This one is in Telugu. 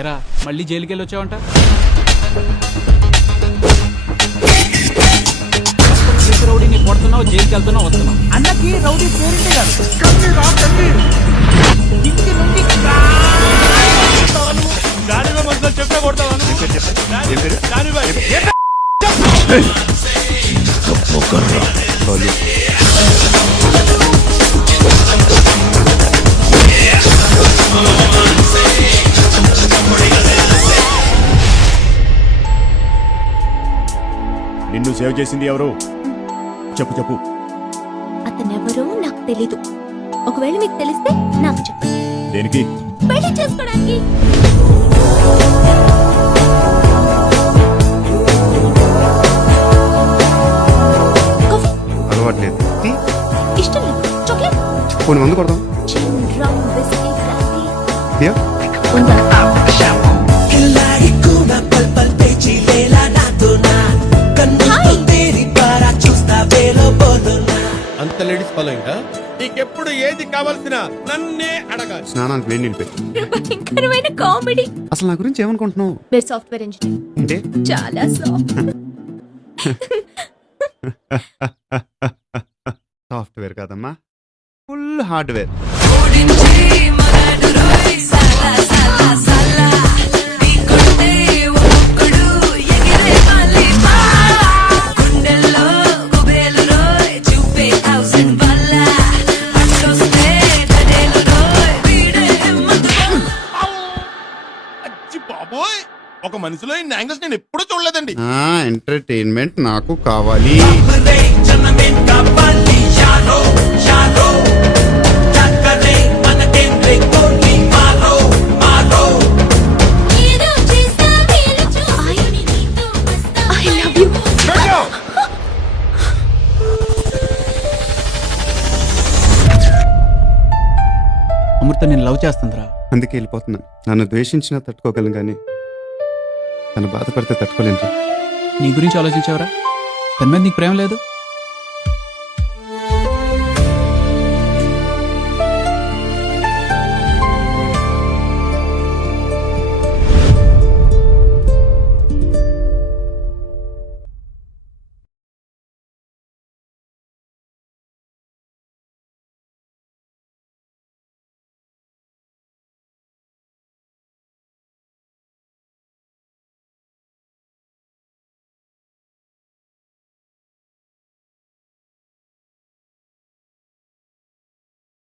ఎరా మళ్ళీ జైలుకి వెళ్ళి వచ్చావంట. రౌడీని కొడుతున్నావు, జైలుకి వెళ్తున్నావు, వస్తున్నావు. అన్నకి రౌడీ పేరెంటే కాదు, ఇంటి నుండి చెప్పే కొడతావా? నిన్ను సేవ్ చేసింది ఎవరు? చెప్పు చెప్పు. అతనెవరో నాకు తెలీదు. ఒకవేళ మీకు తెలిస్తే నాకు చెప్పండి. దేనికి? పెళ్లి చేసుకోవడానికి. కాఫీ అలవాట్లేదు. ఇష్టం లేదు. చాక్లెట్ కొన్ని మందు కొడదాం. జిన్ రమ్ విస్కీ కాఫీ యా ఉందా? అంత లేడీస్ ఫాలోయింగ్. నీకెప్పుడు ఏది కావాల్సిన నన్నే అడగాలి. స్నానానికి వేడి నిలిపే. భయంకరమైన కామెడీ. అసలు నా గురించి ఏమనుకుంటున్నావు? మీరు సాఫ్ట్వేర్ ఇంజనీర్. అంటే చాలా సాఫ్ట్. సాఫ్ట్వేర్ కాదమ్మా, ఫుల్ హార్డ్వేర్. బాబోయ్, ఒక మనిషిలో ఇన్ని యాంగిల్స్ నేను ఎప్పుడూ చూడలేదండి. ఎంటర్టైన్మెంట్ నాకు కావాలి. అమృత నేను లవ్ చేస్తుందిరా. అందుకే వెళ్ళిపోతున్నాను. నన్ను ద్వేషించినా తట్టుకోగలను, కానీ తను బాధపడితే తట్టుకోలేను. నీ గురించి ఆలోచించావరా? తన మీద నీకు ప్రేమ లేదు?